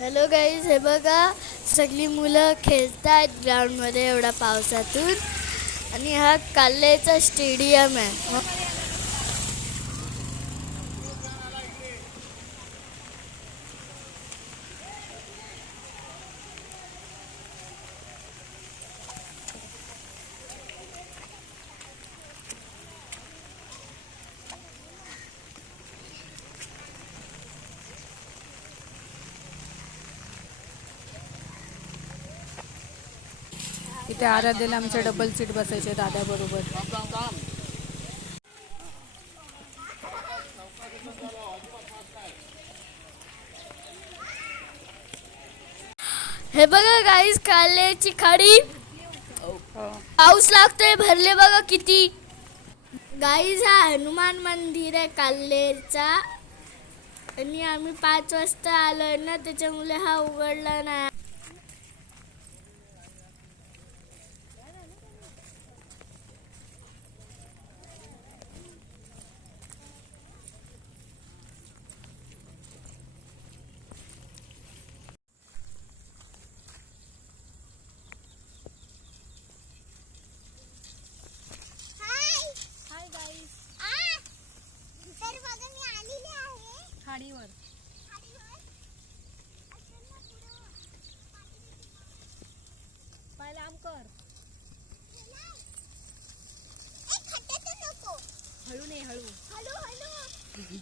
Hello guys हे बघा सगळी मुलं खेळतात ग्राउंडमध्ये एवढ्या पावसातून. आणि हा काल्लेचा स्टेडियम आहे. इथे आराध्याला आमच्या डबल सीट बसायचे दादाबरोबर. हे बघा गाईज काल्याची खाडी. पाऊस लागतोय भरले बघा किती. गाईज हा हनुमान मंदिर आहे काल्लेरचा आणि आम्ही पाच वाजता आलोय ना त्याच्यामुळे हा उघडला नाही हाय हाय गाईस आ तर बघा मी आलेली आहे खाडीवर खाडीवर असेल ना पुढं पाय लांब कर ए खड्ड्यात नको हळू नाही हळू हळू हळू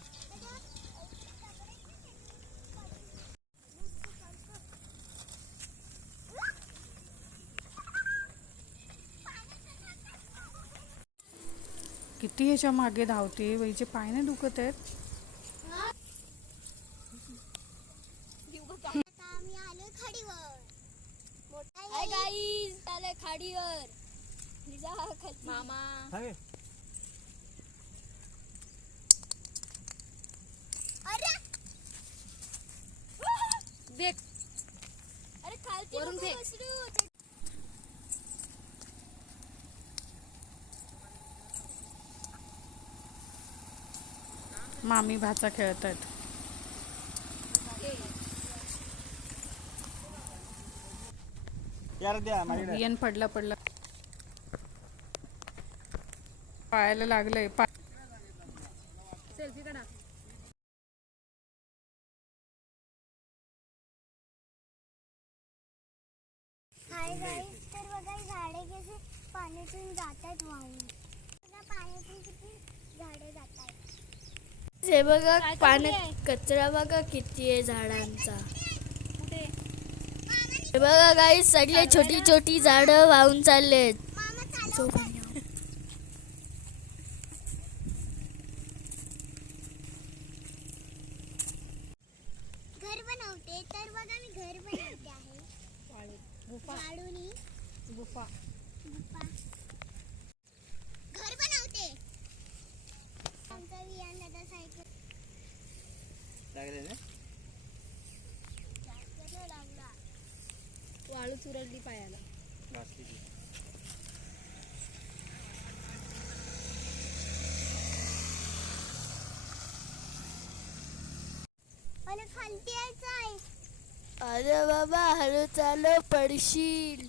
किती ह्याच्या मागे धावते? वहीचे पाय नाही दुखत आहेत. आता आम्ही आलोय खाडीवर. मोठा हाय गाईज आले खाडीवर मामा अरे. देख अरे खालती वरून नको फेक. मामी भाचा खेळत आहेत यार द्या माझ्याकडे बियन पडला पडला. पायाला लागलंय काढा हाय गाईस तर बघा ही झाडे कशी पाण्यातून जातात वाहून. पाण्यातून किती हे बघा पाण्यात कचरा बघा किती आहे झाडांचा. हे बघा गाई सगळे छोटी छोटी झाडं वाहून चाललेत. मामा चालव घर बनवते तर बघा मी घर बनवते आहे. वाळूनी. गुफा. गुफा. लागले ना? वाळू चुरडली पायाला. वाचली ती. आणि खालती यायचं आहे. अरे बाबा हळू चालो पडशील.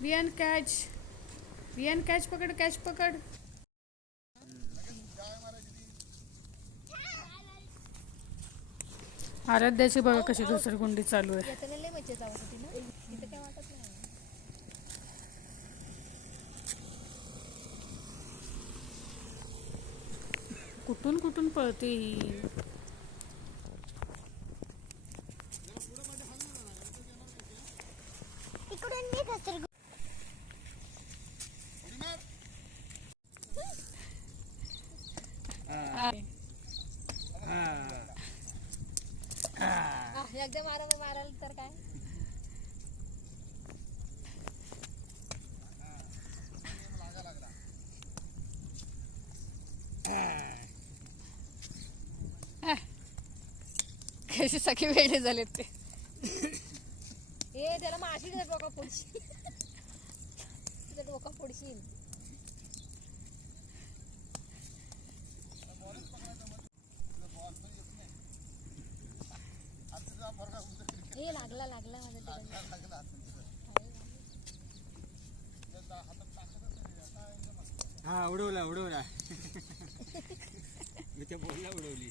वियन कॅच. वियन कॅच पकड कॅच पकड. आराध्याची बघा कशी घसरगुंडी चालू आहे. कुठून कुठून पळते ही? इकडून मी घसर एकदा मारा तर काय कशी सखी वेळे झालेत ते? हे त्याला माशी डोका फोडशील तुझं डोका फोडशील हे लागला लागला. हा उडवला उडवला. मी त्या बोलला उडवली.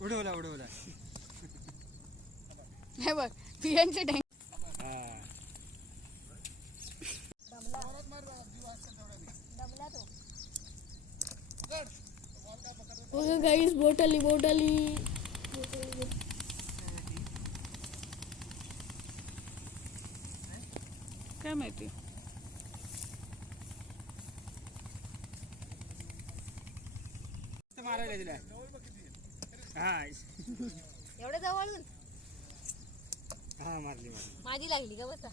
उडवला उडवला. हे बघ बियांचे टँक हा दमला तो बघा गाईस बोट आली बोट आली काय माहिती? मस्त मारायला तिला हा एवढं जवळून? हा मारली मारली. माझी लागली का बसा?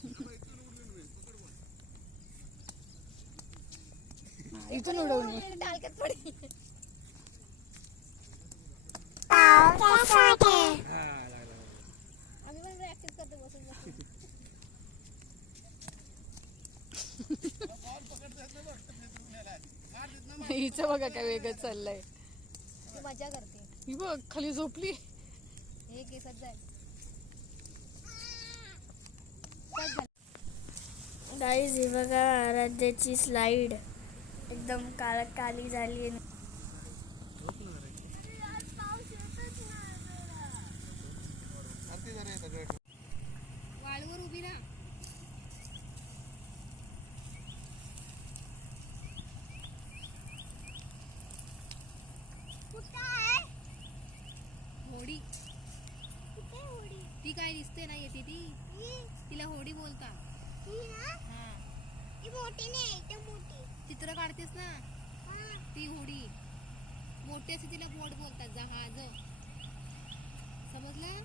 इथून उडवली टाळक्यात पडली. हा लागला आम्ही पण प्रॅक्टिस करतो बसून बसून. हिचं बघा काय वेगळं चाललंय. ती मजा करते. ही बघ खाली झोपली. हे गाईज ही बघा आराध्याची स्लाईड एकदम काळ काली झाली वाळूवर उभी कुठं आहे होडी कुठे उडी ती काय दिसते ना येते ती? तिला होडी बोलता ही ना? हा. ही मोठी नाही एकदम मोठी. चित्र काढतेस ना? हा. ती होडी. मोठी असते तिला बोट बोलतात जहाज. समजलं?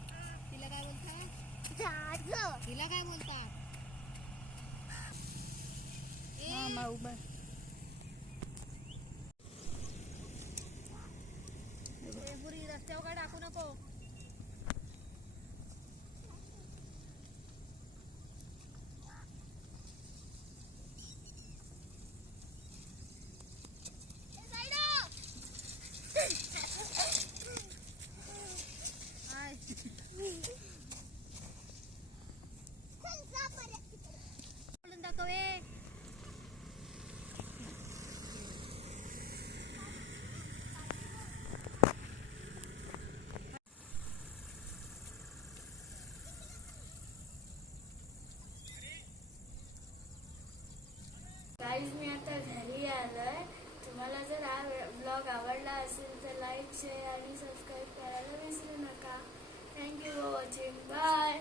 तिला काय बोलतात? जहाज. तिला काय बोलतात? हा उभा रस्त्यावर काय टाकू नको? गाईज मी आता घरी आलोय. तुम्हाला जर हा ब्लॉग आवडला असेल तर लाईक शेअर आणि सबस्क्राईब करायला विसरू नका. Thank you for watching bye